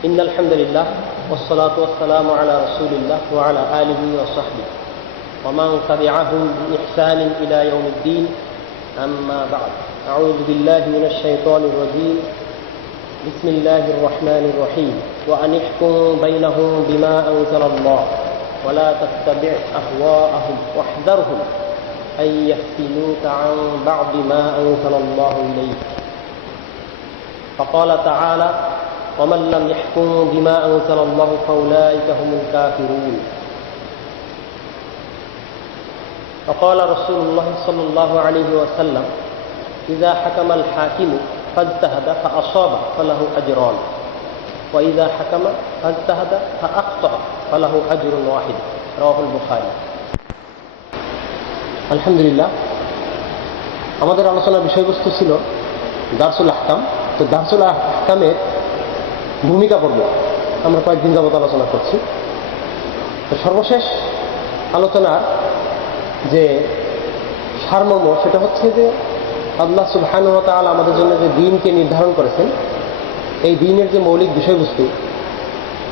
إن الحمد لله والصلاة والسلام على رسول الله وعلى آله وصحبه ومن تبعهم بإحسان إلى يوم الدين أما بعد أعوذ بالله من الشيطان الرجيم بسم الله الرحمن الرحيم وأن احكم بينهم بما أنزل الله ولا تتبع أهواءهم واحذرهم أن يفتنوك عن بعض ما أنزل الله إليك فقال تعالى ومن لم يحكم بما أنزل الله فأولئك هم الكافرون وقال رسول الله صلى الله عليه وسلم إذا حكم الحاكم فاجتهد فأصاب فله أجران وإذا حكم فاجتهد فأخطأ فله أجر واحد رواه البخاري আলহামদুলিল্লাহ আমাদের আলোচনার বিষয়বস্তু ছিল দারসুল আহকাম। তো দারসুল আহকামের ভূমিকা পর্ব আমরা কয়েকদিন যাবত আলোচনা করছি। তো সর্বশেষ আলোচনার যে সারমর্ম সেটা হচ্ছে যে আল্লাহ সুবহানাহু ওয়া তাআলা আমাদের জন্য যে দ্বীনকে নির্ধারণ করেছেন, এই দ্বীনের যে মৌলিক বিষয়বস্তু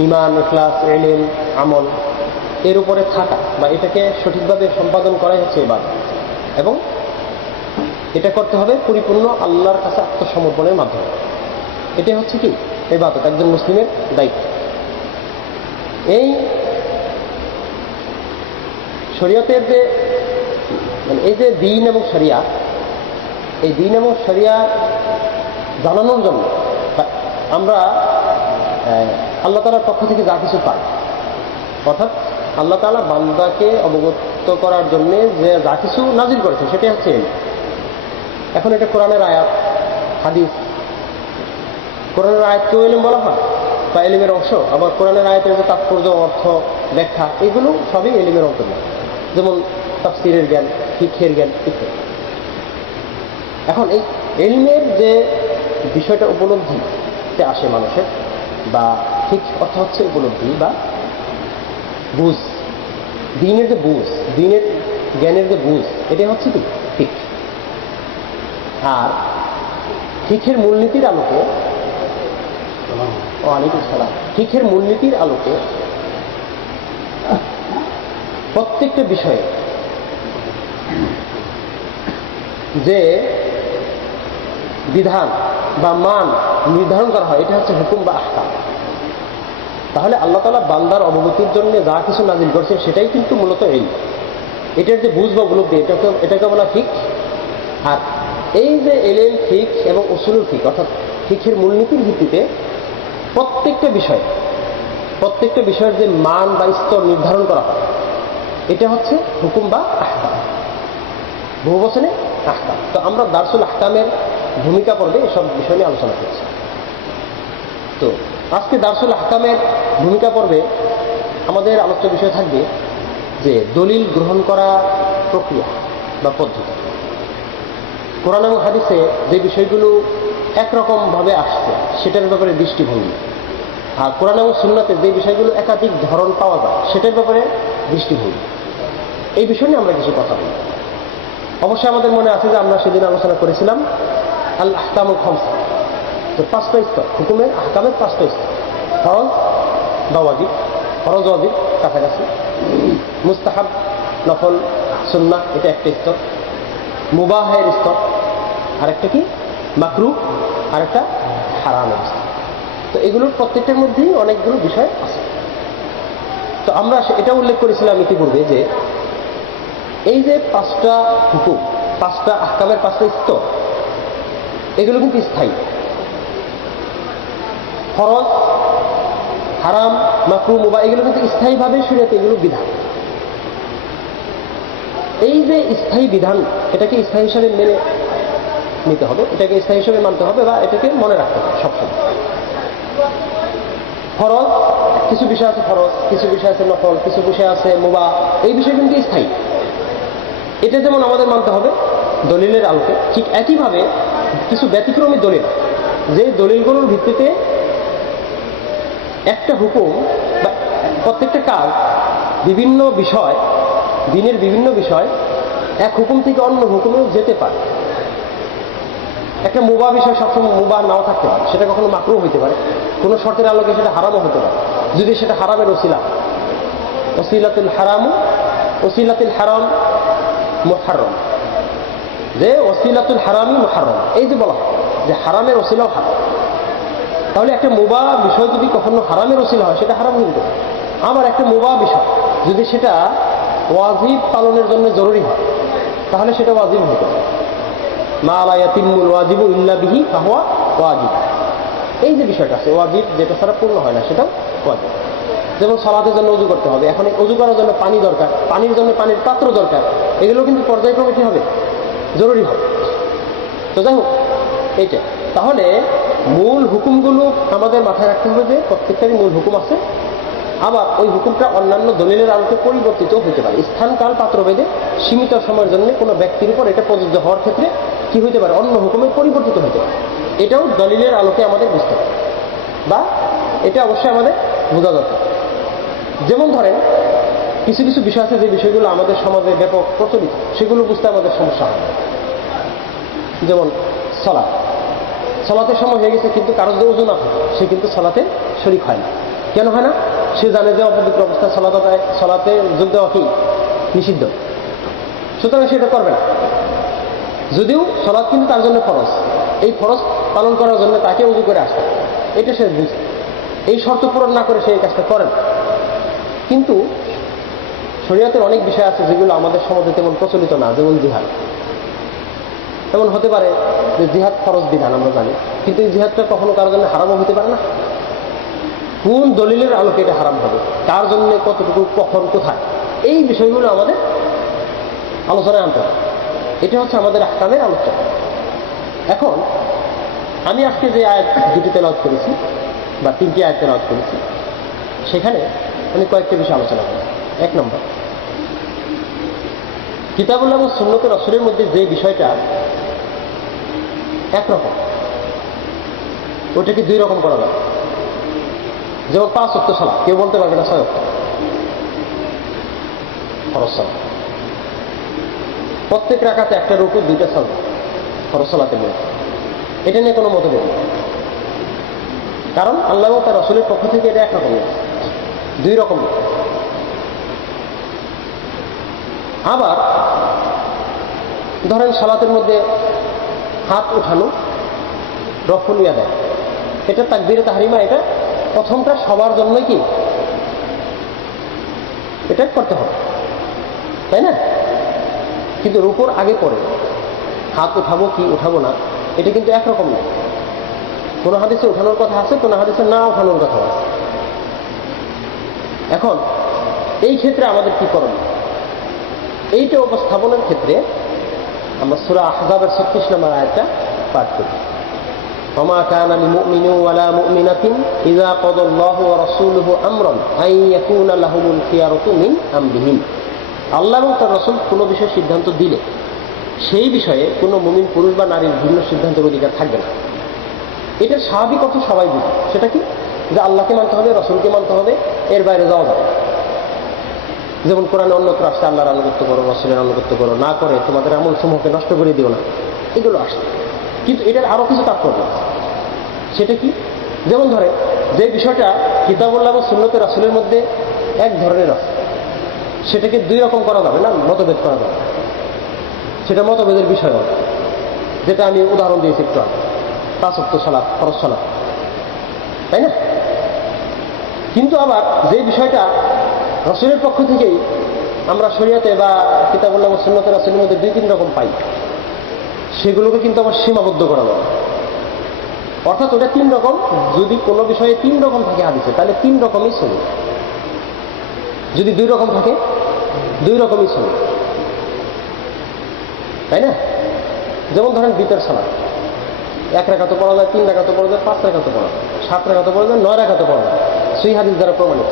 ঈমান, ইখলাস, ইলম, আমল, এর উপরে থাকা বা এটাকে সঠিকভাবে সম্পাদন করাই হচ্ছে ইবাদত, এবং এটা করতে হবে পরিপূর্ণ আল্লাহর কাছে আত্মসমর্পণের মাধ্যমে। এটাই হচ্ছে কি ইবাদত, একজন মুসলিমের দায়িত্ব। এই শরীয়তের যে এই যে দ্বীন এবং শরিয়া, এই দ্বীন এবং শরিয়া জানানোর জন্য আমরা আল্লাহ তাআলার পক্ষ থেকে যা কিছু পাই, অর্থাৎ আল্লাহ তাআলা বান্দাকে অবগত করার জন্য যে যা কিছু নাজিল করেছে সেটাই হচ্ছে ইলম। এখন এটা কোরআনের আয়াত, হাদিস, কোরআনের আয়াতকেও ইলম বলা হয় বা ইলমের অংশ, আবার কোরআনের আয়াতের যে তাৎপর্য, অর্থ, ব্যাখ্যা, এগুলো সবই ইলমের অন্তর্গত, যেমন তাফসীরের জ্ঞান, ফিকহের জ্ঞান ইত্যাদি। এখন এই ইলমের যে বিষয়টা উপলব্ধিতে আসে মানুষের, বা ঠিক অর্থ হচ্ছে উপলব্ধি বা বুঝ, দ্বীনের যে বুঝ, দ্বীনের জ্ঞানের যে বুঝ, এটাই হচ্ছে কি ফিক। আর ফিকের মূলনীতির আলোকে, ওয়ালাইকুম সালাম, ফিকের মূলনীতির আলোকে প্রত্যেকটা বিষয়ে যে বিধান বা মান নির্ধারণ করা হয়, এটা হচ্ছে হুকুম বা আহকাম। তাহলে আল্লাহ তাআলা বান্দার অবগতির জন্য যা কিছু নাজিল করছে সেটাই কিন্তু মূলত এটার যে বুঝ বা উপলব্ধি, এটাকে বলা ফিক। আর এই যে ইলম, ফিক এবং উসুলুল ফিক, অর্থাৎ ফিকের মূলনীতির ভিত্তিতে প্রত্যেকটা বিষয়ের যে মান বা স্তর নির্ধারণ করা হয়, এটা হচ্ছে হুকুম বা আহকাম, বহু বচনে আহকাম। তো আমরা দারসুল আহকামের ভূমিকা পর্বে এসব বিষয় নিয়ে আলোচনা করছি। তো আজকে দারসুল আহকামের ভূমিকা পর্বে আমাদের আলোচ্য বিষয় থাকবে যে দলিল গ্রহণ করা প্রক্রিয়া বা পদ্ধতি। কোরআন এবং হাদিসে যে বিষয়গুলো একরকমভাবে আসছে সেটার ব্যাপারে দৃষ্টিভঙ্গি, আর কোরআন এবং সুন্নাতে যে বিষয়গুলো একাধিক ধরন পাওয়া যায় সেটার ব্যাপারে দৃষ্টিভঙ্গি। এই বিষয় নিয়ে আমরা কিছু কথা বলি। অবশ্যই আমাদের মনে আছে যে আমরা সেদিন আলোচনা করেছিলাম আল আহকামুল খামসা, তো পাঁচটা স্তর, হুকুমের আহকামের পাঁচটা স্তর। ফরজ বা ওয়াজিব, ফরজ ওয়াজিব কাছাকাছি, মুস্তাহাব, নফল, সুন্নাহ, এটা একটা স্তর, মুবাহের স্তর, আরেকটা কি মাকরুহ, আরেকটা হারামের স্তর। তো এগুলোর প্রত্যেকটার মধ্যেই অনেকগুলো বিষয় আছে। তো আমরা এটা উল্লেখ করেছিলাম ইতিপূর্বে যে এই যে পাঁচটা হুকুম, পাঁচটা আহকামের পাঁচটা স্তর, এগুলো কিন্তু স্থায়ী। ফরজ, হারাম, মাকরুহ, মুবাহ, এগুলো কিন্তু স্থায়ীভাবে শরীয়তে এগুলো বিধান। এই যে স্থায়ী বিধান, এটাকে স্থায়ী হিসাবে মেনে নিতে হবে, এটাকে স্থায়ী হিসাবে মানতে হবে বা এটাকে মনে রাখতে হবে সবসময়। ফরজ, কিছু বিষয় আছে ফরজ, কিছু বিষয় আছে নফল, কিছু বিষয় আছে মুবাহ, এই বিষয় কিন্তু স্থায়ী। এটা যেমন আমাদের মানতে হবে দলিলের আলোকে, ঠিক একইভাবে কিছু ব্যতিক্রমী দলিল, যে দলিলগুলোর ভিত্তিতে একটা হুকুম বা প্রত্যেকটা কাজ, বিভিন্ন বিষয়, দিনের বিভিন্ন বিষয় এক হুকুম থেকে অন্য হুকুমেও যেতে পারে। একটা মুবাহ বিষয় সবসময় মুবাহ নাও থাকতে পারে, সেটা কখনো মাকরুহ হইতে পারে, কোনো শর্তের আলোকে সেটা হারামও হতে পারে, যদি সেটা হারামের ওসিলা। ওসিলাতুল হারাম মুহাররম, যে ওসিলাতুল হারামই মুহাররম, এই যে বলা যে হারামের ওসিলাও হারাম। তাহলে একটা মুবাহ বিষয় যদি কখনো হারামের ওসিলা হয় সেটা হারাম হয়ে যাবে। আবার একটা মুবাহ বিষয় যদি সেটা ওয়াজিব পালনের জন্য জরুরি হয় তাহলে সেটা ওয়াজিব হতে পারে। মা লা ইয়াতিমুল ওয়াজিবু ইল্লা বিহি ফাহুয়া ওয়াজিব, এই যে বিষয়টা আছে ওয়াজিব যেটা ছাড়া পূর্ণ হয় না সেটাও ওয়াজিব। যেমন সালাতের জন্য ওযু করতে হবে, এখন ওযু করার জন্য পানি দরকার, পানির জন্য পানির পাত্র দরকার, এগুলো কিন্তু পর্যায়ক্রমে কি হবে, জরুরি হবে। তো যাই হোক এইটা, তাহলে মূল হুকুমগুলো আমাদের মাথায় রাখতে হবে যে প্রত্যেকটারই মূল হুকুম আছে। আবার ওই হুকুমটা অন্যান্য দলিলের আলোকে পরিবর্তিত হতে পারে, স্থান কাল পাত্রভেদে সীমিত সময়ের জন্য কোনো ব্যক্তির উপর এটা প্রযোজ্য হওয়ার ক্ষেত্রে কি হইতে পারে, অন্য হুকুমে পরিবর্তিত হতে পারে। এটাও দলিলের আলোকে আমাদের বুঝতে হবে, বা এটা অবশ্যই আমাদের বোঝা দরকার। যেমন ধরেন কিছু কিছু বিষয় আছে যে বিষয়গুলো আমাদের সমাজে ব্যাপক প্রচলিত, সেগুলো বুঝতে আমাদের সমস্যা হয়। যেমন সলাতের সময় হয়ে গেছে কিন্তু কারো যদি ওযু না থাকে সে কিন্তু সলাতে শরীক হয় না। কেন হয় না? সে জানে যে অপবিত্র অবস্থায় সলাতে যোগ দেওয়া কি নিষিদ্ধ, সুতরাং সে এটা করবে না। যদিও সলাৎ কিন্তু তার জন্য ফরজ, এই ফরজ পালন করার জন্য তাকে ওযু করে আসতে, এটা সে বুঝে, এই শর্ত পূরণ না করে সে এই কাজটা করে না। কিন্তু শরীয়তের অনেক বিষয় আছে যেগুলো আমাদের সমাজে তেমন প্রচলিত না, যেমন জিহাদ। এমন হতে পারে যে জিহাদ ফরজ বিধান আমরা জানি, কিন্তু এই জিহাদটা কখনো কারোর জন্য হারামও হতে পারে না। কোন দলিলের আলোকে এটা হারাম হবে, কার জন্য, কতটুকু, কখন, কোথায়, এই বিষয়গুলো আমাদের আলোচনায় আনতে হবে। এটা হচ্ছে আমাদের আহকামের আলোচনা। এখন আমি আজকে যে আয়াত দুটি তেলাওয়াত করেছি বা তিনটি আয়াত তেলাওয়াত করেছি, সেখানে আমি কয়েকটি বিষয় আলোচনা করি। এক নম্বর, কিতাবুল্লাহ এবং সুন্নতে রাসূলের মধ্যে যে বিষয়টা একরকম ওটাকে দুই রকম করা যাবে। যেমন 5 ওয়াক্ত সালাত, কেউ বলতে পারবে না 6 ওয়াক্ত ফরজ সালাত, প্রত্যেক রাকাতে একটা রুকু, 2টা সাজদা ফরজ সালাতের নিয়ম, এটা নিয়ে কোনো মতভেদ নেই। কারণ আল্লাহ এবং তার রাসূলের পক্ষ থেকে এটা একরকম, দুই রকম। আবার ধরেন সালাতের মধ্যে হাত উঠানো, রফুল ইয়াদাইন, এটা তাকবীরে তাহরিমা, এটা প্রথমটা সবার জন্যই কি এটা করতে হবে, তাই না? কিন্তু রুকুর আগে পরে হাত উঠাবো কি উঠাবো না এটা কিন্তু একরকম না। কোন হাদিসে উঠানোর কথা আছে, কোন হাদিসে না উঠানোর কথা আছে। এখন এই ক্ষেত্রে আমাদের কি করণীয়, এইটা উপস্থাপনের ক্ষেত্রে আমরা সূরা আহজাবের 36 নম্বর আয়াতটা পাঠ করি। ওমা কানা লিমুমিনিন ওয়ালা মুমিনাতিন ইযা কাদাল্লাহু ওয়া রাসূলুহু আমরান আন ইয়াকুনা লাহুমুল খিয়ারাতু মিন আমরিহিম। আল্লাহ এবং তার রাসূল কোনো বিষয়ে সিদ্ধান্ত দিলে সেই বিষয়ে কোনো মুমিন পুরুষ বা নারীর ভিন্ন সিদ্ধান্তের অধিকার থাকবে না। এটা স্বাভাবিক অর্থ সবাই বুঝে, সেটা কি, যে আল্লাহকে মানতে হবে, রাসূলকে মানতে হবে, এর বাইরে যাওয়া যাবে। যেমন কোরআনে অন্যত্র আসছে আল্লাহর আনুগত্য করো, রাসূলের আনুগত্য করো, না করে তোমাদের আমল সমূহকে নষ্ট করে দিও না, এগুলো আসছে। কিন্তু এটার আরো কিছু তাৎপর্য আছে। সেটা কি? যেমন ধরে যে বিষয়টা কিতাবুল্লাহ এবং সুন্নতে রাসূলের মধ্যে এক ধরনের আছে, সেটাকে দুই রকম করা যাবে না, মতভেদ করা যাবে, সেটা মতভেদের বিষয় হবে। যেটা আমি উদাহরণ দিয়েছি একটু আগে, 5 ওয়াক্ত সালাত, ফরজ সালাত, তাই না? কিন্তু আবার যে বিষয়টা রাসূলের পক্ষ থেকেই আমরা শরীয়তে বা কিতাবুল্লাহ এবং সুন্নতে রাসূলের মধ্যে 2-3 রকম পাই, সেগুলোকে কিন্তু আবার সীমাবদ্ধ করা যাবে। অর্থাৎ ওটা 3 রকম, যদি কোনো বিষয়ে 3 রকম থাকে হাদিসে, তাহলে 3 রকমই সহি। যদি 2 রকম থাকে, 2 রকমই সহি, তাই না? যেমন ধরেন বিতর সালাত, 1 রাকাতও পড়া যায়, 3 রাকাতও পড়া যায়, 5 রাকাতও পড়া যায়, 7 রাকাতও পড়া যায়, 9 রাকাতও পড়া যায়, সহিহ হাদিস দ্বারা প্রমাণিত।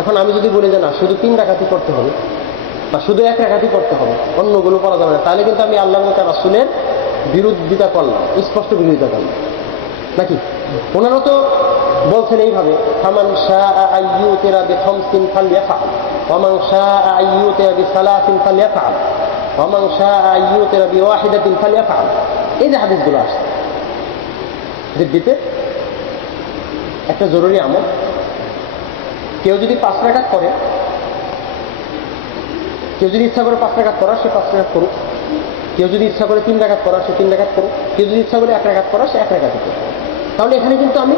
এখন আমি যদি বলি যে না শুধু 3 রাকাতই পড়তে হবে বা শুধু 1 রাকাতই পড়তে হবে, অন্যগুলো পড়া যাবে না, তাহলে কিন্তু আমি আল্লাহ এবং তার রাসূলের বিরোধিতা করলাম, স্পষ্ট বিরোধিতা করলাম নাকি? ওনারা তো বলছেন এইভাবে, ফামান শাআ আইয়ুতিরা বিখামসিন ফালইয়াফআল ওয়া মান শাআ আইয়ুতিরা বিসালাসিন ফালইয়াফআল ওয়া মান শাআ আইয়ুতিরা বিওয়াহিদাতিন ফালইয়াফআল। এই যে হাদিসগুলো আসছে, যে দিতে একটা জরুরি আমল। কেউ যদি 5 রাকাত করে, কেউ যদি ইচ্ছা করে 5 রাকাত করা, সে 5 রাকাত করুক। কেউ যদি ইচ্ছা করে 3 রাকাত করা, সে 3 রাকাত করুক। কেউ যদি ইচ্ছা করে 1 রাকাত করা, সে 1 রাকাত করুক। তাহলে এখানে কিন্তু আমি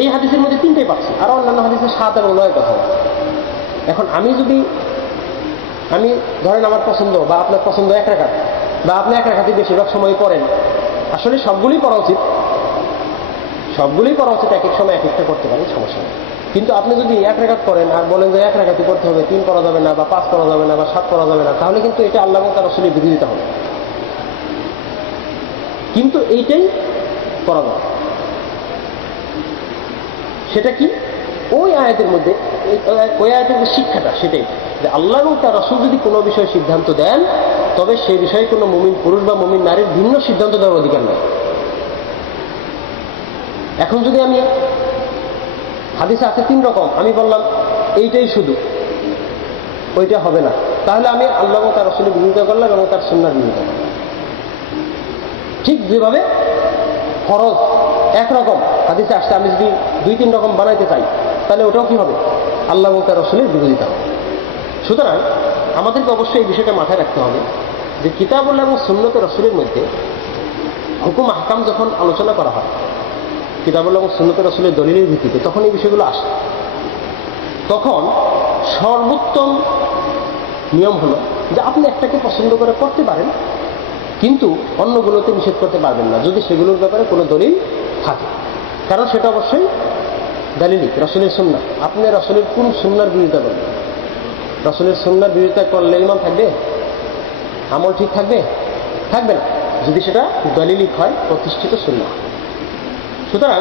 এই হাদিসের মধ্যে 3টাই পাচ্ছি, আর অন্যান্য হাদিসে 7 এবং 9 কথা। এখন আমি ধরেন আমার পছন্দ বা আপনার পছন্দ 1 রাকাত, বা আপনি 1 রাকাতই বেশিরভাগ সময় পড়েন, আসলে সবগুলোই পড়া উচিত, এক এক সময় এক একটা করতে পারেন, সমস্যা নেই। কিন্তু আপনি যদি 1 রাকাত করেন আর বলেন যে 1 রাকাতই করতে হবে, 3 করা যাবে না, বা 5 করা যাবে না, বা 7 করা যাবে না, তাহলে কিন্তু এটা আল্লাহ এবং তার রাসূলের বিরোধিতা হবে। কিন্তু এইটাই করা যাবে। সেটা কি? ওই আয়াতের মধ্যে, ওই আয়াতের যে শিক্ষাটা সেটাই, যে আল্লাহ এবং তার রাসূল যদি কোনো বিষয়ে সিদ্ধান্ত দেন, তবে সেই বিষয়ে কোনো মুমিন পুরুষ বা মুমিন নারীর ভিন্ন সিদ্ধান্ত দেওয়ার অধিকার নেই। এখন যদি আমি হাদিসে আছে 3 রকম, আমি বললাম এইটাই শুধু, ওইটা হবে না, তাহলে আমি আল্লাহ এবং তার রাসূলের বিরোধিতা করলাম এবং তার সুন্নাহর বিরোধিতা করলাম। ঠিক যেভাবে ফরজ একরকম হাদিসে আসছে, আমি যদি 2-3 রকম বানাইতে চাই, তাহলে ওটাও কি হবে? আল্লাহ এবং তার রাসূলের বিরোধিতা হবে। সুতরাং আমাদেরকে অবশ্যই এই বিষয়টা মাথায় রাখতে হবে যে কিতাবুল্লাহ এবং সুন্নতে রাসূলের মধ্যে হুকুম আহকাম যখন আলোচনা করা হয় কিতাবুল্লাহ এবং সুন্নতে রাসূলের দলিলের ভিত্তিতে, তখন এই বিষয়গুলো আসে। তখন সর্বোত্তম নিয়ম হলো যে আপনি একটাকে পছন্দ করে করতে পারেন, কিন্তু অন্যগুলোতে নিষেধ করতে পারবেন না, যদি সেগুলোর ব্যাপারে কোনো দলিল থাকে। কারণ সেটা অবশ্যই দালিলিক, রাসূলের সুন্নাহ। আপনি রাসূলের কোন সুন্নাহর বিরোধিতা করবেন? রাসূলের সুন্নাহর বিরোধিতা করলে ঈমান থাকবে? আমল ঠিক থাকবে? থাকবে না, যদি সেটা দলিলিক হয়, প্রতিষ্ঠিত সুন্নাহ। সুতরাং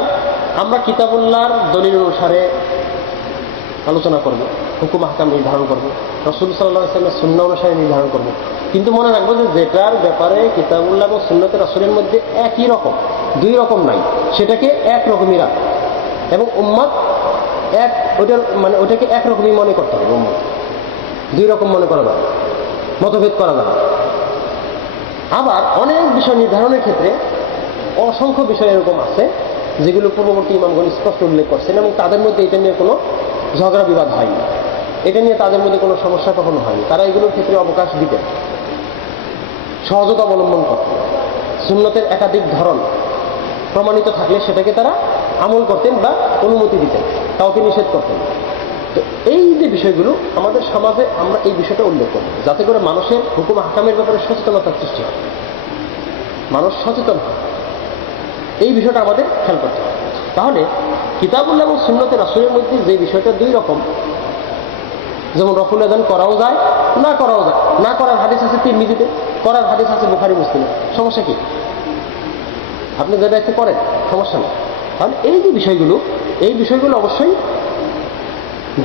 আমরা কিতাবুল্লাহর দলিল অনুসারে আলোচনা করব, হুকুম আহকাম নির্ধারণ করব, রাসূল সাল্লাল্লাহু আলাইহি ওয়াসাল্লামের সুন্নাহ অনুসারে নির্ধারণ করব। কিন্তু মনে রাখবো যে যেটার ব্যাপারে কিতাবুল্লাহ এবং সুন্নতে রাসূলের মধ্যে একই রকম, 2 রকম নাই, সেটাকে একরকমই রাখ, এবং উম্মত ওটাকে একরকমই মনে করতে হবে। উম্মত 2 রকম মনে করা যাবে, মতভেদ করা যাবে। আবার অনেক বিষয় নির্ধারণের ক্ষেত্রে অসংখ্য বিষয় এরকম আছে যেগুলো পূর্ববর্তী ইমামগণ স্পষ্ট উল্লেখ করছেন, এবং তাদের মধ্যে এটা নিয়ে কোনো ঝগড়া বিবাদ হয়নি, এটা নিয়ে তাদের মধ্যে কোনো সমস্যা কখনো হয়নি। তারা এগুলোর ক্ষেত্রে অবকাশ দিতেন, সহজতা অবলম্বন করতেন। সুন্নতের একাধিক ধরন প্রমাণিত থাকলে সেটাকে তারা আমল করতেন বা অনুমতি দিতেন, কাউকে নিষেধ করতেন। তো এই যে বিষয়গুলো আমাদের সমাজে, আমরা এই বিষয়টা উল্লেখ করব যাতে করে মানুষের হুকুম আহকামের ব্যাপারে সচেতনতার সৃষ্টি হয়, মানুষ সচেতন হয়। এই বিষয়টা আমাদের খেয়াল করতে হবে। তাহলে কিতাবুল্লাহ এবং সুন্নতে রাসূলের মধ্যে যে বিষয়টা 2 রকম, যেমন রফুল আযান করাও যায়, না করাও যায়। না করার হাদিস আছে তিরমিজিতে, করার হাদিস আছে বুখারী মুসলিমে, সমস্যা কি? আপনি যেটা একটু করেন, সমস্যা নেই। তাহলে এই যে বিষয়গুলো, এই বিষয়গুলো অবশ্যই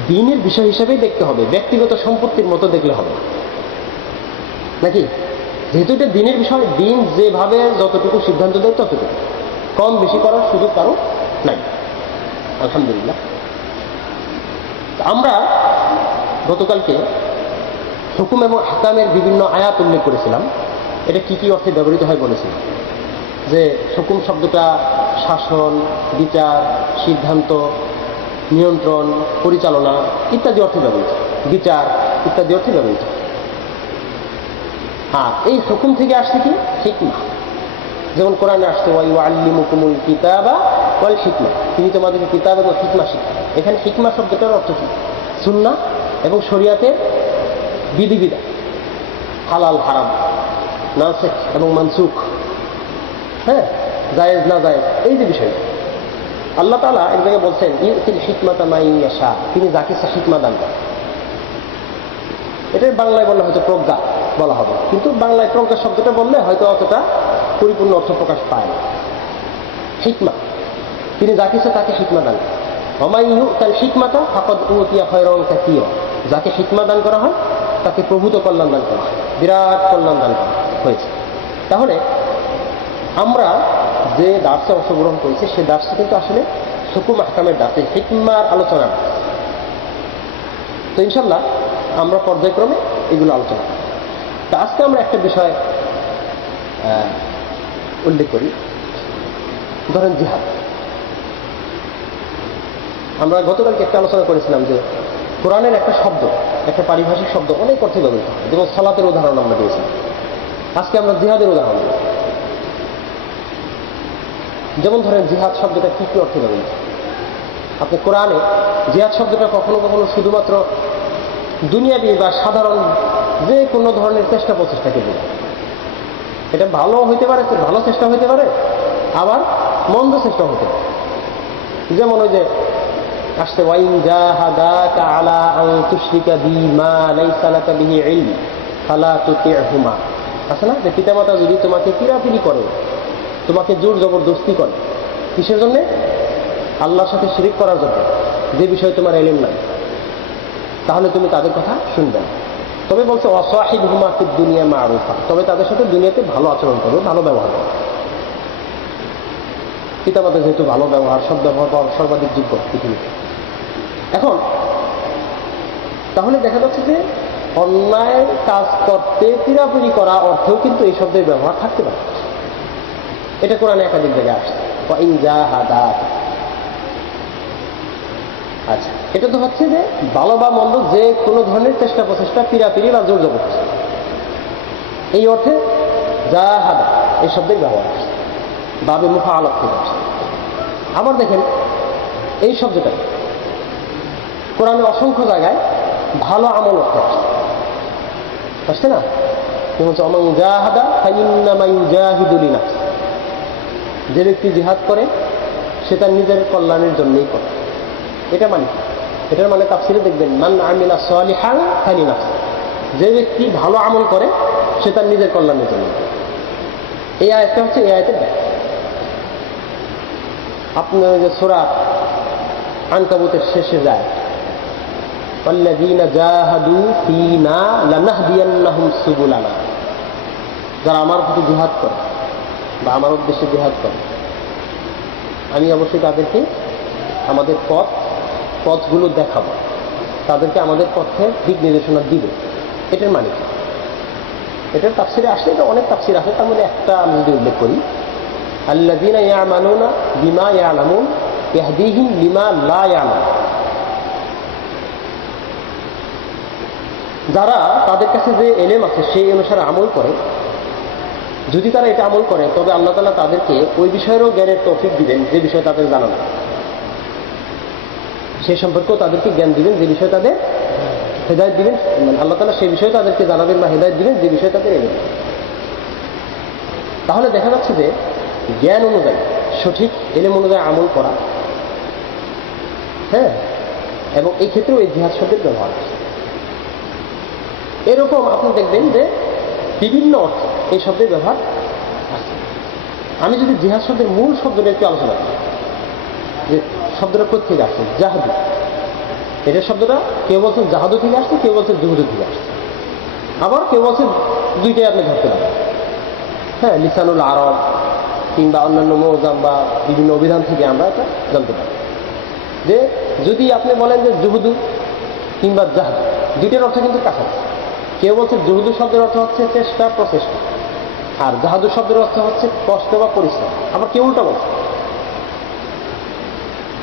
দ্বীনের বিষয় হিসেবেই দেখতে হবে, ব্যক্তিগত সম্পত্তির মতো দেখলে হবে নাকি? যেহেতু এটা দ্বীনের বিষয়, দ্বীন যেভাবে যতটুকু সিদ্ধান্ত দেয় ততটুকু, কম বেশি করার সুযোগ কারো নাই, আলহামদুলিল্লাহ। আমরা গতকালকে হুকুম এবং আহকামের বিভিন্ন আয়াত উল্লেখ করেছিলাম। এটা কি কি অর্থে ব্যবহৃত হয় বলেছিলাম, যে হুকুম শব্দটা শাসন, বিচার, সিদ্ধান্ত, নিয়ন্ত্রণ, পরিচালনা ইত্যাদি অর্থে ব্যবহৃত, বিচার ইত্যাদি অর্থে ব্যবহৃত। আর এই হুকুম থেকে আসছে কি? হিকমা। যেমন কোরআনে আসছে ওয়াইউআল্লিমুকুমুল কিতাবা ওয়াল হিকমা, তিনি তোমাদেরকে কিতাব এবং হিকমা শিখান। এখানে হিকমা শব্দটার অর্থ কি? সুন্নাহ এবং শরিয়াতের বিধিবিধান, হালাল হারাম, নাসিখ এবং মানসুখ, হ্যাঁ, জায়েজ না জায়েজ, এই যে বিষয়। আল্লাহ তাআলা এক জায়গায় বলছেন ইউতিল হিকমাতা মান ইয়াশা, তিনি যাকে ইচ্ছা হিকমা দান করেন। এটার বাংলায় বললে হয়তো প্রজ্ঞা বলা হবে, কিন্তু বাংলায় প্রজ্ঞা শব্দটা বললে হয়তো অতটা পরিপূর্ণ অর্থ প্রকাশ পায় না। হিকমা, তিনি যাকে ইচ্ছা তাকে হিকমা দান করেন। ওয়া ইউতাল হিকমাতা ফাকাদ উতিয়া খায়রান কাসীরা, যাকে হিকমা দান করা হয় তাকে প্রভূত কল্যাণ দান করা হয়, বিরাট কল্যাণ দান করা হয়েছে। তাহলে আমরা যে দার্সে অংশগ্রহণ করেছি সেই দার্সে কিন্তু আসলে হুকুম আহকামের দার্সে, হিকমার আলোচনা। তো ইনশাল্লাহ আমরা পর্যায়ক্রমে এগুলো আলোচনা করি। তা আজকে আমরা একটা বিষয় উল্লেখ করি, ধরেন জিহাদ। আমরা গতকালকে একটা আলোচনা করেছিলাম যে কোরআনের একটা শব্দ, একটা পারিভাষিক শব্দ অনেক অর্থে ব্যবহৃত হয়, যেমন সালাতের উদাহরণ আমরা দিয়েছি। আজকে আমরা জিহাদের উদাহরণ দিই। যেমন ধরেন জিহাদ শব্দটা কি কি অর্থে ব্যবহৃত? আপনি কোরআনে জিহাদ শব্দটা কখনো কখনো শুধুমাত্র দুনিয়াবি বা সাধারণ যে কোনো ধরনের চেষ্টা প্রচেষ্টাকে বোঝায়। এটা ভালো হইতে পারে, ভালো চেষ্টা হইতে পারে, আবার মন্দ চেষ্টা হতে পারে। যেমন ওই যে আসছে ওয়াইন জাহাদাকা আলা আন তুশরিকা বিমা লাইসা লাকা বিহি ইলম ফালা তুতি'হুমা। আছে না যে পিতামাতা যদি তোমাকে পিরাপিরি করে, তোমাকে জোর জবরদস্তি করে, কিসের জন্য? আল্লাহর সাথে শিরিক করার জন্য, যে বিষয়ে তোমার ইলম নাই, তাহলে তুমি তাদের কথা শুনবে না। তবে বলছে ওয়াসাহিবহুমা ফিদ দুনিয়া মা'রুফা, তবে তাদের সাথে দুনিয়াতে ভালো আচরণ করো, ভালো ব্যবহার করো। পিতামাতা যেহেতু ভালো ব্যবহার, সব ব্যবহার পাওয়ার সর্বাধিক যোগ্য পৃথিবীতে। এখন তাহলে দেখা যাচ্ছে যে অন্যায় কাজ করতে পিরাপিরি করা অর্থেও কিন্তু এই শব্দের ব্যবহার থাকতে পারে। এটা কোরআনে একাধিক জায়গায় আসছে। ওয়াইন জাহাদাকা, আচ্ছা, এটা তো হচ্ছে যে ভালো বা মন্দ যে কোনো ধরনের চেষ্টা প্রচেষ্টা, পিরাপিরি বা জোর জবরদস্তি, এই অর্থে জাহাদা এই শব্দের ব্যবহার আসছে, বাবে মুফাআলাত থেকে আসছে। আবার দেখেন এই শব্দটা কোরআনে অসংখ্য জায়গায় ভালো আমল অর্থে আসছে না? যেমন অমান জাহাদা ফাইন্নামা ইউজাহিদু লিনাফসি, যে ব্যক্তি জিহাদ করে সে তার নিজের কল্যাণের জন্যই করে। এটা মানে কি? এটার মানে তাফসিরে দেখবেন মান আমিলা সালিহান ফালিনাফসি, যে ব্যক্তি ভালো আমল করে সে তার নিজের কল্যাণের জন্য। এই আয়াতটা হচ্ছে এই আয়াতের ব্যাখ্যা। আপনার যে সূরা আনকাবুতের শেষে যায় ওয়াল্লাযীনা জাহাদু ফীনা লানাহদিয়ান্নাহুম সুবুলানা, যারা আমার প্রতি জিহাদ করে বা আমার উদ্দেশ্যে জিহাদ করে, আমি অবশ্যই তাদেরকে আমাদের পথগুলো দেখাবো, তাদেরকে আমাদের পথে দিক নির্দেশনা দিব। এটার মানে কি? এটার তাফসিরে আসলে এটা অনেক তাফসির আছে, তার মধ্যে একটা আমি যদি উল্লেখ করি, আল্লাযীনা ইয়া'মালুনা বিমা ইয়া'লামুন ইয়াহদিহিম লিমা লা ইয়া'লাম, যারা তাদের কাছে যে ইলম আছে সেই অনুসারে আমল করে, যদি তারা এটা আমল করে তবে আল্লাহ তাআলা তাদেরকে ওই বিষয়েরও জ্ঞানের তৌফিক দিবেন যে বিষয়ে তাদের জানা নেই, সেই সম্পর্কেও তাদেরকে জ্ঞান দিবেন যে বিষয়ে তাদের হেদায়েত দিবেন, মানে আল্লাহ তাআলা সেই বিষয়ে তাদেরকে জানাবেন বা হেদায়েত দিবেন যে বিষয়ে তাদের এলেন। তাহলে দেখা যাচ্ছে যে জ্ঞান অনুযায়ী, সঠিক এলেম অনুযায়ী আমল করা, হ্যাঁ, এবং এই ক্ষেত্রেও এই জিহাদ শব্দের ব্যবহার আছে। এরকম আপনি দেখবেন যে বিভিন্ন অর্থে এই শব্দের ব্যবহার আছে। আমি যদি জিহাদ শব্দের মূল শব্দটা একটু আলোচনা করি, যে শব্দটা কোথেকে আসছে, জাহাদু, এটার শব্দটা কেউ বলছেন জাহাদু থেকে আসছে, কেউ বলছেন জুহুদু থেকে আসছে, আবার কেউ বলছেন দুইটাই আপনি ধরতে পারেন। হ্যাঁ, লিসানুল আরব কিংবা অন্যান্য মৌজাম বা বিভিন্ন অভিধান থেকে আমরা এটা জানতে পারি যে যদি আপনি বলেন যে জুহুদু কিংবা জাহাদ, দুইটার অর্থ কিন্তু কাছাকাছি। কেউ বলছে জুহুদু শব্দের অর্থ হচ্ছে চেষ্টা প্রচেষ্টা, আর জাহাদু শব্দের অর্থ হচ্ছে কষ্ট বা পরিশ্রম। আবার কেউ উল্টা বলছে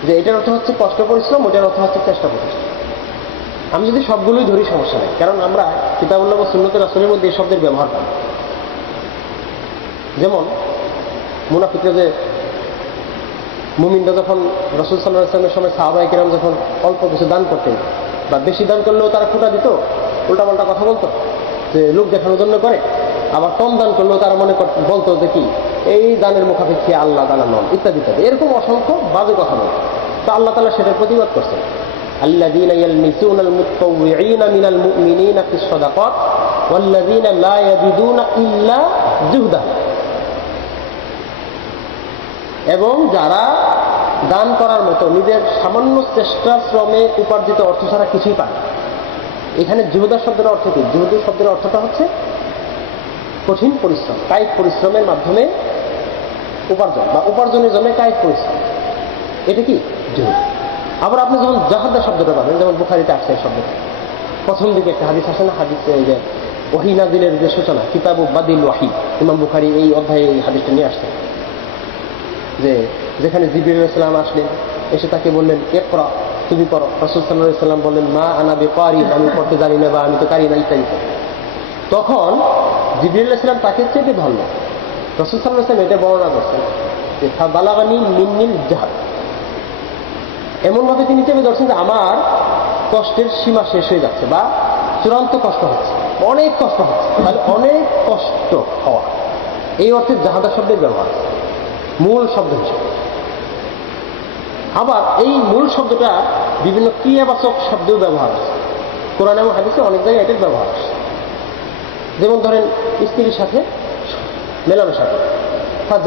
যে এটার অর্থ হচ্ছে কষ্ট পরিশ্রম, ওটার অর্থ হচ্ছে চেষ্টা প্রচেষ্টা। আমি যদি সবগুলোই ধরি সমস্যা নেই, কারণ আমরা কিতাবুল্লাহ বা সুন্নতে রাসূলের মধ্যে এই শব্দের ব্যবহার করি। যেমন মুনাফিকরা যে মুমিনরা যখন রাসূল সাল্লাল্লাহু আলাইহি ওয়াসাল্লামের সময় সাহাবায়ে কিরাম যখন অল্প কিছু দান করতেন বা বেশি দান করলেও তারা খোঁটা দিত, উল্টাপাল্টা কথা বলতো যে লোক দেখানোর জন্য করে, আবার কম দান করলেও তারা মনে বলতো যে কি এই দানের মুখাপেক্ষী আল্লাহ তাআলা নন, ইত্যাদি ইত্যাদি, এরকম অসংখ্য বাজে কথা বলতো। তো আল্লাহ তাআলা সেটার প্রতিবাদ করছেন, আল্লাযীনা ইয়ালমিসুনাল মুতাওয়িঈনা মিনাল মুমিনিনা ফিস সাদাকাত ওয়াল্লাযীনা লা ইয়াজিদুনা ইল্লা জুহদাহুম, এবং যারা দান করার মতো নিজের সামান্য চেষ্টা শ্রমে উপার্জিত অর্থ ছাড়া কিছুই পায়। এখানে জুহুদা শব্দের অর্থ কি? জুহুদু শব্দের অর্থটা হচ্ছে কঠিন পরিশ্রম, কায়িক পরিশ্রমের মাধ্যমে উপার্জন বা উপার্জনের জন্য কায়িক পরিশ্রম, এটা কি জুহুদ। আবার আপনি যখন জাহাদা শব্দটা পাবেন, যেমন বুখারীতে আসছে এই শব্দটা, প্রথম দিকে একটা হাদিস আসে না, হাদিসে এই যে ওহী নাযিলের যে সূচনা, কিতাবু বাদিল ওয়াহী, ইমাম বুখারী এই অধ্যায়ে এই হাদিসটা নিয়ে আসছেন যে যেখানে জিবরিল আলাইহিস সালাম আসলেন, এসে তাকে বললেন ইকরা তুমি পড়ো। রাসূল সাল্লাল্লাহু আলাইহি ওয়াসাল্লাম বললেন, মা আনা বিকারি, আমি পড়তে জানি না বা আমি তো কারি না, ইত্যাদি। তখন জিবরিল আলাইহিস সালাম তাকে চেয়ে ধরল। রাসূল সাল্লাল্লাহু আলাইহি ওয়াসাল্লাম এটা বর্ণনা করছেন যে ফাবালাগানি মিন্নিল জাহাদ, এমনভাবে তিনি চেপে ধরছেন যে আমার কষ্টের সীমা শেষ হয়ে যাচ্ছে বা চূড়ান্ত কষ্ট হচ্ছে, অনেক কষ্ট হচ্ছে। তাহলে অনেক কষ্ট হওয়া, এই অর্থে জাহাদা শব্দের ব্যবহার আছে মূল শব্দ হিসেবে। আবার এই মূল শব্দটা বিভিন্ন ক্রিয়াবাচক শব্দেও ব্যবহার আছে, কোরআন এবং হাদিসে অনেক জায়গায় এটার ব্যবহার আছে। যেমন ধরেন স্ত্রীর সাথে মেলামেশা করে,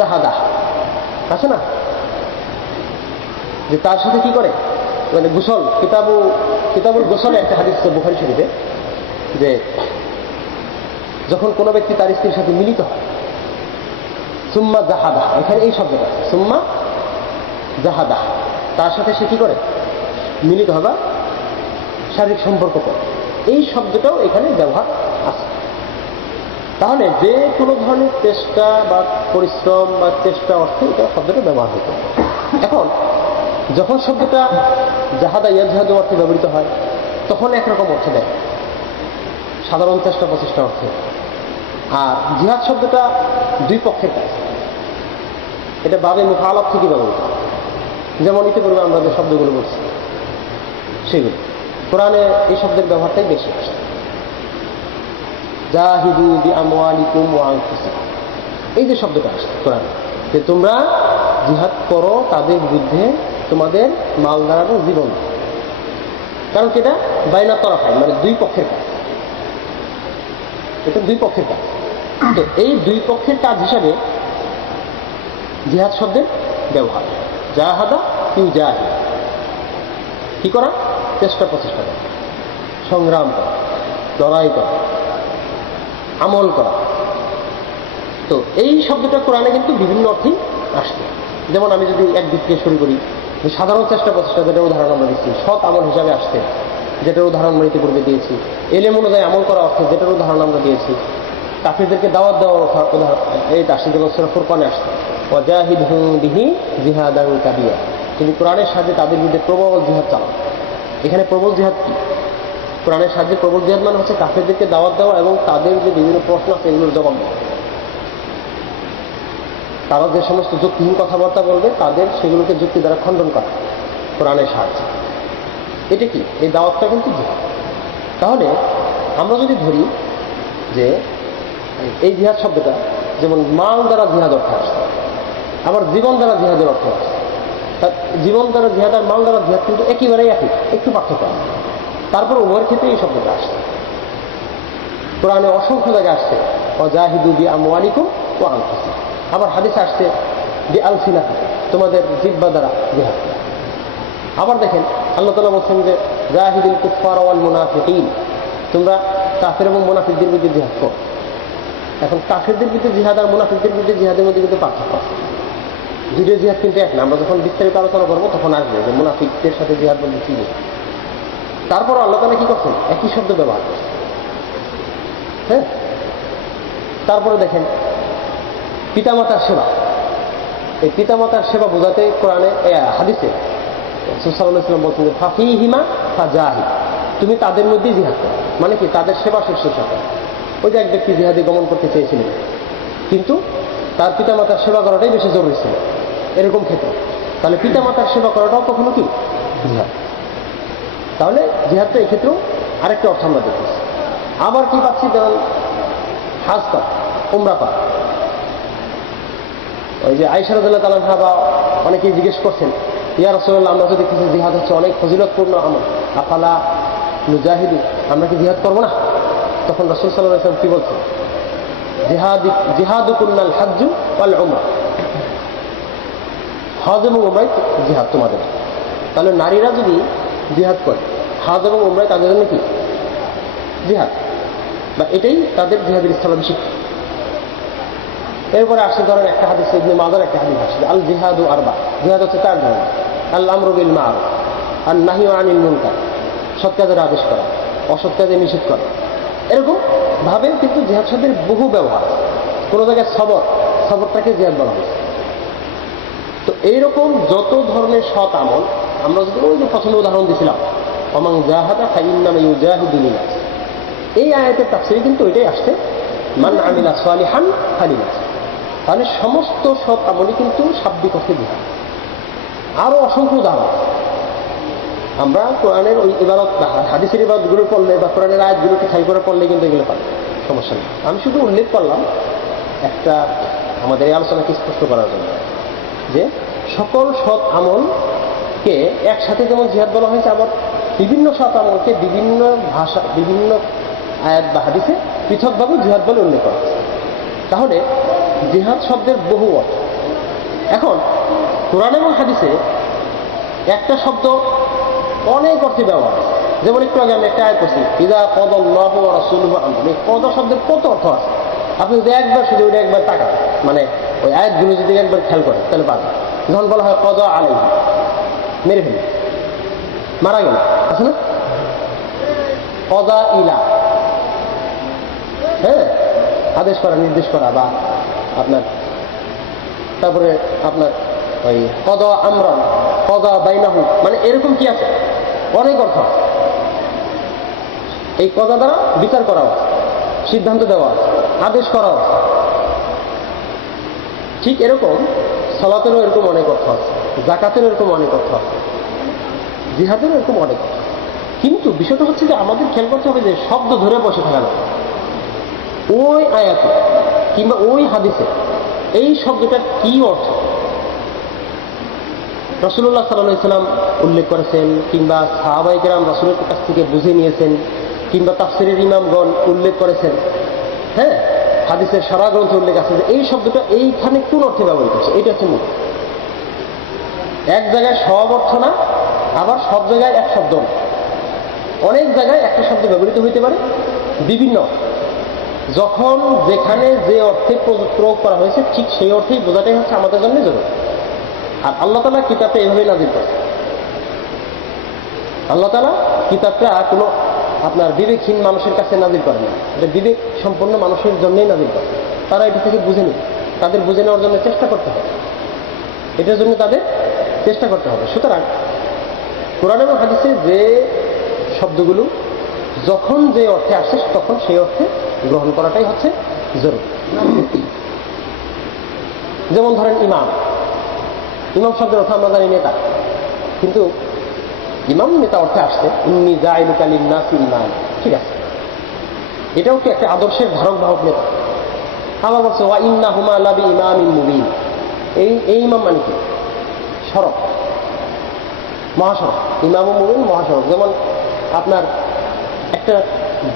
জাহাদা আছে না, যে তার সাথে কি করে, মানে গোসল, কিতাবুল গোসলে একটা হাদিস আছে বুখারী শরীফে, যে যখন কোনো ব্যক্তি তার স্ত্রীর সাথে মিলিত হয়, সুম্মা জাহাদা, এখানে এই শব্দটা সুম্মা জাহাদা, তার সাথে সে কি করে, মিলিত হবে, শারীরিক সম্পর্ক করে, এই শব্দটাও এখানে ব্যবহার আছে। তাহলে যে কোনো ধরনের চেষ্টা বা পরিশ্রম বা চেষ্টা অর্থে এটা শব্দটা ব্যবহার হতো। এখন যখন শব্দটা জাহাদা ইয়াজহাদু অর্থে ব্যবহৃত হয় তখন একরকম অর্থ দেয়, সাধারণ চেষ্টা প্রচেষ্টা অর্থে। আর জিহাদ শব্দটা দুই পক্ষের কাজ, এটা বাবে মুখালাফ থেকে ব্যবহৃত। যেমন ইতিপূর্বে আমরা যে শব্দগুলো বলছি সেগুলো কোরআনে এই শব্দের ব্যবহারটাই বেশি আসে। জাহিদু বিআমওয়ালিকুম ওয়া আনফুসিকুম, এই যে শব্দটা আসছে কোরআনে, যে তোমরা জিহাদ করো তাদের বিরুদ্ধে তোমাদের মাল দ্বারা এবং জীবন। কারণ কি, এটা বাইনা তরফাই, মানে দুই পক্ষের কাজ, এটা দুই পক্ষের কাজ। তো এই দুই পক্ষের কাজ হিসাবে জিহাদ শব্দের ব্যবহার। জাহাদা কিউ জাহিদ, কি করা, চেষ্টা প্রচেষ্টা করা, সংগ্রাম করা, লড়াই করা, আমল করা। তো এই শব্দটা কোরআনে কিন্তু বিভিন্ন অর্থেই আসছে। যেমন আমি যদি একদিক থেকে শুরু করি, যে সাধারণ চেষ্টা প্রচেষ্টা, যেটার উদাহরণ আমরা দিচ্ছি, সৎ আমল হিসাবে আসছে, যেটার উদাহরণ আমরা ইতিপূর্বে দিয়েছি। এলেম অনুযায়ী আমল করা অর্থে, যেটার উদাহরণ আমরা দিয়েছি। কাফিরদেরকে দাওয়াত দেওয়ার উদাহরণ এইটা আসছে, যেমন সূরা ফুরকানে আসছে, ওয়াজাহিদহুম বিহি জিহাদান কাবিরা, তুমি কোরআনের সাহায্যে তাদের বিরুদ্ধে প্রবল জিহাদ চালাও। এখানে প্রবল জিহাদ কি, কোরআনের সাহায্যে প্রবল জিহাদ মানে হচ্ছে কাফিরদেরকে দাওয়াত দেওয়া এবং তাদের যে বিভিন্ন প্রশ্ন আছে এগুলোর জবাব দেওয়া। তারা যে সমস্ত যুক্তিহীন কথাবার্তা বলবে তাদের সেগুলোকে যুক্তি দ্বারা খণ্ডন করা কোরআনের সাহায্যে। এটা কি, এই দাওয়াতটা কিন্তু জিহাদ। তাহলে আমরা যদি ধরি যে এই জিহাদ শব্দটা যেমন মাল দ্বারা জিহাদ অর্থে আসছে, আবার জীবন দ্বারা জিহাদের অর্থ আসছে। জীবন দ্বারা জিহাদ আর মাল দ্বারা জিহাদ কিন্তু একেবারেই একই, একটু পার্থক্য আছে। তারপর উভয়ের ক্ষেত্রে এই শব্দটা আসছে কোরআনে অসংখ্য জায়গায় আসছে, ওয়াজাহিদু বিআমওয়ালিকুম ওয়া আনফুসিকুম। আবার হাদিসে আসছে বিআলসিনাতিকুম, তোমাদের জিহ্বা দ্বারা জিহাদ। আবার দেখেন আল্লাহ তাআলা বলছেন যে জাহিদুল কুফার ওয়াল মুনাফিকিন, তোমরা কাফের এবং মুনাফিকদের বিরুদ্ধে জিহাদ করো। এখন কাফেরদের বিরুদ্ধে জিহাদ আর মুনাফিকদের বিরুদ্ধে জিহাদের মধ্যে কিন্তু পার্থক্য আছে। দুটো জিহাদ কিন্তু এক না। আমরা যখন বিস্তারিত আলোচনা করবো তখন আসবে যে মুনাফিকদের সাথে জিহাদ বলতে কি বোঝায়। তারপর আল্লাহ তাআলা কি করছেন, একই শব্দ ব্যবহার করছেন। হ্যাঁ, তারপরে দেখেন পিতামাতার সেবা, এই পিতামাতার সেবা বোঝাতে কোরআনে হাদিসে রাসূল সাল্লাল্লাহু আলাইহি ওয়াসাল্লাম বলছেন যে ফাফিহিমা ফাজাহিদ, তুমি তাদের মধ্যেই জিহাদ করো। মানে কি, তাদের সেবা শুশ্রূষা করো। ওই যে এক ব্যক্তি জিহাদে গমন করতে চেয়েছিলেন, কিন্তু তার পিতামাতার সেবা করাটাই বেশি জরুরি ছিল, এরকম ক্ষেত্রে তাহলে পিতামাতার সেবা করাটাও কখনো কি জিহাদ। তাহলে জিহাদটা এই ক্ষেত্রেও আরেকটা অর্থ আমরা দেখতেছি। আবার কি পাচ্ছি, যেমন হাজ করা, উমরা করা। ওই যে আয়েশা রাদিয়াল্লাহু তাআলা আনহা বা অনেকেই জিজ্ঞেস করছেন, ইয়া রাসূলুল্লাহ, আমরা তো দেখতেছি জিহাদ হচ্ছে অনেক ফজিলতপূর্ণ আমল, আফালা নুজাহিদু, আমরা কি জিহাদ করবো না? তখন রাসূল সাল্লাল্লাহু আলাইহি ওয়াসাল্লাম কি বলছেন, জিহাদুকুন্নাল হাজ্জু ওয়াল উমরা, হজ এবং উমরাই জিহাদ তোমাদের। তাহলে নারীরা যদি জিহাদ করে, হজ এবং উমরাই তাদের জন্য কি জিহাদ, বা এটাই তাদের জিহাদের স্থলাভিষিক্ত। এরপরে আসছে ধরেন একটা হাদিস, ইবনে মাজার একটা হাদিস আসছে, আল জিহাদু আরবা, জিহাদ হচ্ছে 4 ধরনের। আল আমরু বিল মারুফ, আর নাহিউ আনিল মুনকার, সৎ কাজের আদেশ করা, অসৎ কাজে নিষেধ করা। এরকম ভাবে কিন্তু জিহাদ শব্দের বহু ব্যবহার। কোনো জায়গায় সবরটাকে জিহাদ বলা হয়েছে। তো এইরকম যত ধরনের সৎ আমল আমরা যদি ওই যে প্রথমে উদাহরণ দিয়েছিলাম ওমান জাহাদা ফাইন্নামা ইউজাহিদু লিনাফসিহি, এই আয়াতের তাফসীরে কিন্তু ওইটাই আসছে মান আমিলা সালিহান ফালিনাফসিহি। তাহলে সমস্ত সৎ আমলই কিন্তু শাব্দিক অর্থে জিহাদ। আরো অসংখ্য উদাহরণ আমরা কোরআনের ওই ইবাদত হাদিসের ইবাদতগুলো পড়লে বা কোরআনের আয়াতগুলোকে খেয়াল করে পড়লে কিন্তু এগুলো পাই, সমস্যা নেই। আমি শুধু উল্লেখ করলাম একটা আমাদের এই আলোচনাকে স্পষ্ট করার জন্য যে সকল সৎ আমলকে একসাথে যেমন জিহাদ বলা হয়েছে, আবার বিভিন্ন সৎ আমলকে বিভিন্ন ভাষা বিভিন্ন আয়াত বা হাদিসে পৃথকভাবে জিহাদ বলে উল্লেখ করা হয়েছে। তাহলে জিহাদ শব্দের বহু অর্থ। এখন কোরআন এবং হাদিসে একটা শব্দ অনেক অর্থে ব্যবহার আছে। যেমন একটু আগে আমি একটা আয়াত করছি ইযা কাদাল্লাহু ওয়া রাসূলুহু আমরান, এই কদা শব্দের কত অর্থ আছে। আপনি যদি একবার শুধু ওইটা একবার তাকান, মানে ওই আয়াতগুলো যদি একবার খেয়াল করেন তাহলে পাবেন। যখন বলা হয় কদা আলাইহি, মেরে ফেলি, মারা গেল, আছে না? কদা ইলা, হ্যাঁ, আদেশ করা, নির্দেশ করা, বা আপনার তারপরে আপনার ওই কদা আমরান, কদা বাইনাহু, মানে এরকম কি আছে, অনেক অর্থ। এই কদা দ্বারা বিচার করা আছে, সিদ্ধান্ত দেওয়া আছে, আদেশ করা আছে। ঠিক এরকম সালাতেরও এরকম অনেক অর্থ আছে, যাকাতেরও এরকম অনেক অর্থ আছে, জিহাদেরও এরকম অনেক অর্থ। কিন্তু বিষয়টা হচ্ছে যে আমাদের খেয়াল করতে হবে যে শব্দ ধরে বসে থাকা না, ওই আয়াতে কিংবা ওই হাদিসে এই শব্দটার কি অর্থ রাসূলুল্লাহ সাল্লাল্লাহু আলাইহি ওয়াসাল্লাম উল্লেখ করেছেন, কিংবা সাহাবায়ে কেরাম রাসূলের কাছ থেকে বুঝে নিয়েছেন, কিংবা তাফসীরের ইমামগণ উল্লেখ করেছেন, হ্যাঁ, হাদিসের সারা গ্রন্থে উল্লেখ আছে যে এই শব্দটা এইখানে কোন অর্থে ব্যবহৃত হচ্ছে। এটা হচ্ছে মূল। এক জায়গায় সব অর্থ না, আবার সব জায়গায় এক শব্দ না। অনেক জায়গায় একটা শব্দ ব্যবহৃত হইতে পারে বিভিন্ন, যখন যেখানে যে অর্থে প্রয়োগ করা হয়েছে ঠিক সেই অর্থেই বোঝাটাই হচ্ছে আমাদের জন্য জরুরি। আর আল্লাহ তাআলা কিতাবটা এইভাবে নাযিল করেছেন। আল্লাহ তাআলা কিতাবটা কোনো আপনার বিবেকহীন মানুষের কাছে নাযিল করেন না, এটা বিবেক সম্পন্ন মানুষের জন্যই নাযিল করেন। তারা এটা থেকে বুঝে নেবে, তাদের বুঝে নেওয়ার জন্য চেষ্টা করতে হবে, এটার জন্য তাদের চেষ্টা করতে হবে। সুতরাং কোরআন এবং হাদিসে যে শব্দগুলো যখন যে অর্থে আসছে তখন সেই অর্থে গ্রহণ করাটাই হচ্ছে জরুরি। যেমন ধরেন ইমাম, ইমাম শব্দের অর্থ আমরা জানি নেতা, কিন্তু ইমাম নেতা অর্থে আসছে ইন্নী জাইলুকা লিন-নাসি ইমাম, ঠিক আছে, এটাও কি একটা আদর্শের ধারক বাহক নেতা। আবার বলছে ওয়া ইন্নাহুমা লাবি ইমামিন মুবিন, এই ইমাম মানে কি, সড়ক, মহাসড়ক, ইমাম মুবিন মহাসড়ক। যেমন আপনার একটা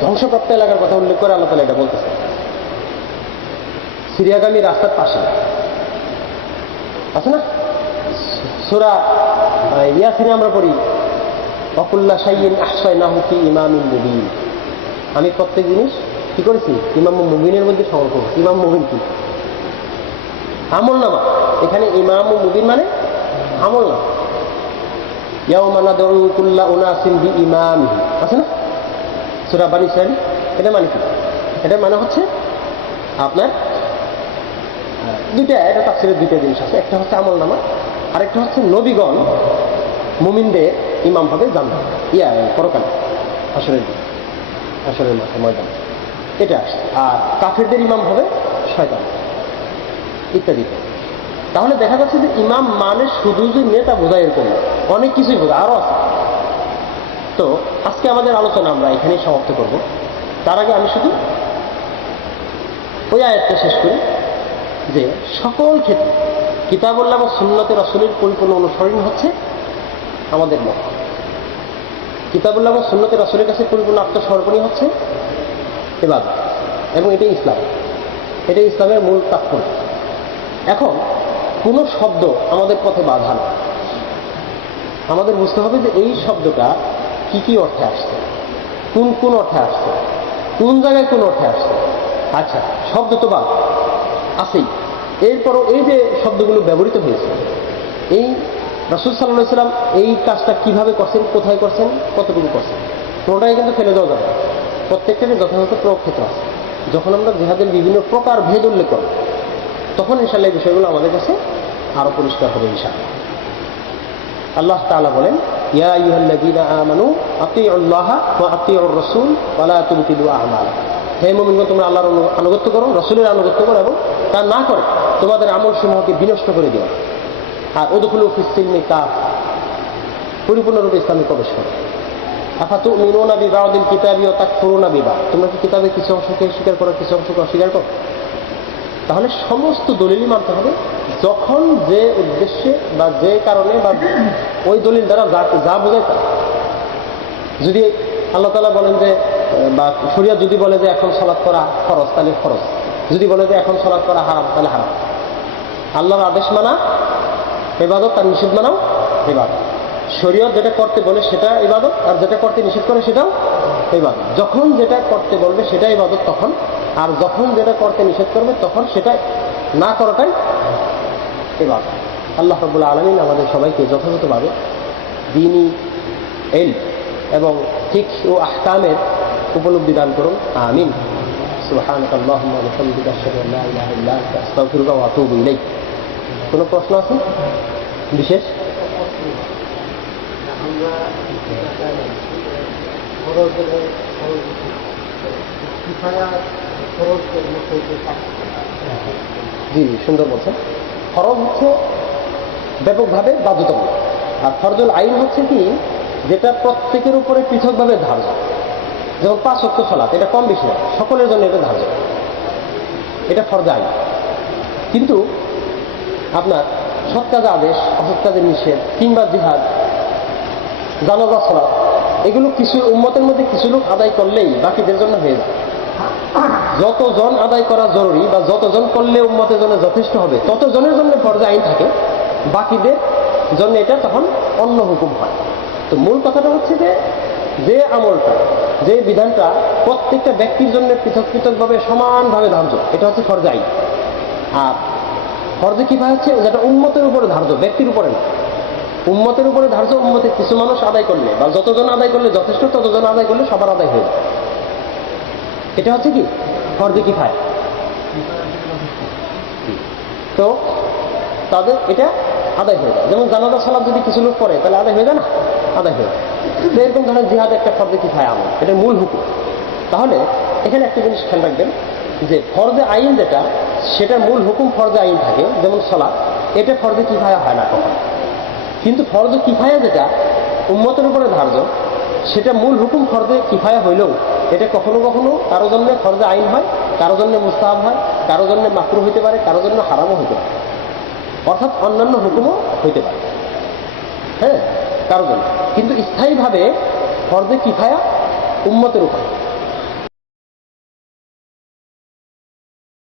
ধ্বংসপ্রাপ্ত এলাকার কথা উল্লেখ করে আল্লাহ তাআলা এটা বলতেছে, সিরিয়াগামী রাস্তার পাশে আছে না, সূরা ইয়াসিনে আমরা পড়ি ওয়াকুল্লা শাইইন আহসাইনাহু ফি ইমামিন মুবিন, আমি প্রত্যেক জিনিস কি করেছি ইমাম মুবিনের মধ্যে সংগ্রহ করেছি। ইমাম মুবিন কি, আমলনামা। এখানে ইমাম মুবিন মানে আমলনামা। ইয়াউমা নাদউ কুল্লা উনাসিন বিইমামিহি, আছে না সূরা বানী ইসরাঈল। এটা মানে কি, এটা মানে হচ্ছে আপনার দুইটা, এটা তাফসীরের দুইটা জিনিস আছে, একটা হচ্ছে আমলনামা, আরেকটা হচ্ছে নবীগণ মুমিনদের ইমাম হবে জান্নাত, পরকালে হাসরের মাঠে ময়দান, এটা আসছে। আর কাফেরদের ইমাম হবে শয়তান, ইত্যাদি। তাহলে দেখা যাচ্ছে যে ইমাম মানে শুধু যে নেতা বোঝায় এরকম না, অনেক কিছুই বোঝায়, আরো আছে। তো আজকে আমাদের আলোচনা আমরা এখানেই সমাপ্ত করব। তার আগে আমি শুধু ওই আয়াতটা শেষ করি যে সকল ক্ষেত্রে কিতাবুল্লাহ এবং সুন্নতে রাসূলের পরিপূর্ণ অনুসরণ হচ্ছে আমাদের লক্ষ্য। কিতাবুল্লাহ এবং সুন্নতে রাসূলের কাছে পরিপূর্ণ আত্মসমর্পণই হচ্ছে ইবাদত, এবং এটাই ইসলাম, এটাই ইসলামের মূল তাৎপর্য। এখন কোনো শব্দ আমাদের পথে বাধা না, আমাদের বুঝতে হবে যে এই শব্দটা কি কি অর্থে আসছে, কোন কোন অর্থে আসছে, কোন জায়গায় কোন অর্থে আসছে। আচ্ছা, শব্দ তো বাদ আছেই, এরপরও এই যে শব্দগুলো ব্যবহৃত হয়েছে, এই রাসূল সাল্লাল্লাহু আলাইহি ওয়াসাল্লাম এই কাজটা কিভাবে করছেন, কোথায় করছেন, কতটুকু করছেন, কোনোটাই কিন্তু ফেলে দেওয়া যাবে না। প্রত্যেকটারই যথাযথ প্রয়োগ ক্ষেত্র আছে। যখন আমরা জিহাদের বিভিন্ন প্রকার ভেদ উল্লেখ করব তখন ইনশাআল্লাহ এই বিষয়গুলো আমাদের কাছে আরো পরিষ্কার হবে ইনশাআল্লাহ। আল্লাহ তাআলা বলেন, ইয়া আইয়ুহাল্লাযীনা আমানু আতিউল্লাহা ওয়া আতিউর রাসূল ওয়া লা তুবতিলু আমালাকুম। হে মুমিনগণ, তোমরা আল্লাহর আনুগত্য করো, রাসূলের আনুগত্য করো, এবং তা না করে তোমাদের আমলসমূহকে বিনষ্ট করে দিও। আর উদখুলু ফিস সিলমি কাফা, পরিপূর্ণরূপে ইসলামে প্রবেশ করো। আফাতুমিনুনা বিবাদিল কিতাবি ওয়া তাকফুরুনা বিবাদ, তোমরা কি কিতাবের কিছু অংশকে স্বীকার করো, কিছু অংশকে অস্বীকার করো? তাহলে সমস্ত দলিলই মানতে হবে, যখন যে উদ্দেশ্যে বা যে কারণে বা ওই দলিল দ্বারা যা বোঝায় তা। যদি আল্লাহ তাআলা বলেন যে, বা শরিয়ত যদি বলে যে এখন সালাত করা ফরজ, তাহলে ফরজ। যদি বলে যে এখন সালাত করা হারাম, তাহলে হারাম। আল্লাহর আদেশ মানা ইবাদত, আর নিষেধ মানাও ইবাদত। শরিয়ত যেটা করতে বলে সেটা ইবাদত, আর যেটা করতে নিষেধ করে সেটাও ইবাদত। যখন যেটা করতে বলবে সেটা ইবাদত তখন, আর যখন যেটা করতে নিষেধ করবে তখন সেটা না করাটাই ইবাদত। আল্লাহ রাব্বুল আলামিন আমাদের সবাইকে যথাযথভাবে দ্বীনী ইলম এবং ফিকহ ও আহকামের উপলব্ধি দান করুন, আমিন। সুবহানাকাল্লাহুম্মা ওয়া বিহামদিকা আশহাদু আল্লা ইলাহা ইল্লা আনতা আস্তাগফিরুকা ওয়া আতুবু ইলাইক। কোনো প্রশ্ন আছে বিশেষ? জি জি, সুন্দর বলছেন। ফরজ হচ্ছে ব্যাপকভাবে বাধ্যতামূলক, আর ফরজুল আইন হচ্ছে কি, যেটা প্রত্যেকের উপরে পৃথকভাবে ধার্য। যেমন 5 ওয়াক্ত সালাত, এটা কম বেশি নয়, সকলের জন্য এটা ধার্য, এটা ফরজ আইন। কিন্তু আপনার সৎ কাজে আদেশ, অসৎ কাজে নিষেধ, কিংবা জিহাদ, জানাজা সালাত, এগুলো কিছু উম্মতের মধ্যে কিছু লোক আদায় করলেই বাকিদের জন্য হয়ে যায়। যতজন আদায় করা জরুরি বা যতজন করলে উম্মতের জন্য যথেষ্ট হবে, ততজনের জন্য ফরজ আইন থাকে, বাকিদের জন্য এটা তখন অন্য হুকুম হয়। তো মূল কথাটা হচ্ছে যে আমলটা, যে বিধানটা প্রত্যেকটা ব্যক্তির জন্য পৃথক পৃথকভাবে সমানভাবে ধার্য, এটা হচ্ছে ফরজ আইন। আর ফরজে কিফায়া হচ্ছে যেটা উম্মতের উপরে ধার্য, ব্যক্তির উপরে না। উম্মতের উপরে ধার্য, উম্মতের কিছু মানুষ আদায় করলে বা যতজন আদায় করলে যথেষ্ট, ততজন আদায় করলে সবার আদায় হয়ে যায়। এটা হচ্ছে কি ফরজে কিফায়া। তো তাদের এটা আদায় হয়ে যায়। যেমন জানাজা সালাত যদি কিছু লোক পড়ে, তাহলে আদায় হয়ে যায় না? আদায় হয়ে যায়। তো এরকম ধরনের জিহাদ একটা ফরজে কিফায়া আমল, এটা মূল হুকুম। তাহলে এখানে একটা জিনিস খেয়াল রাখবেন, যে ফরজে আইন যেটা, সেটার মূল হুকুম ফরজে আইন থাকে, যেমন সালাত, এটা ফরজে কিফায়া হয় না কখনো। কিন্তু ফরজে কিফায়া যেটা উম্মতের উপরে ধার্য, সেটা মূল হুকুম ফরজে কিফায়া হইলেও এটা কখনো কখনো কারো জন্য ফরজে আইন হয়, কারো জন্য মুস্তাহাব হয়, কারো জন্য মাকরুহ হইতে পারে, কারো জন্য হারামও হইতে পারে, অর্থাৎ অন্যান্য হুকুমও হইতে পারে, হ্যাঁ, কারো জন্য। কিন্তু স্থায়ীভাবে ফরজে কিফায়া উম্মতের উপরে।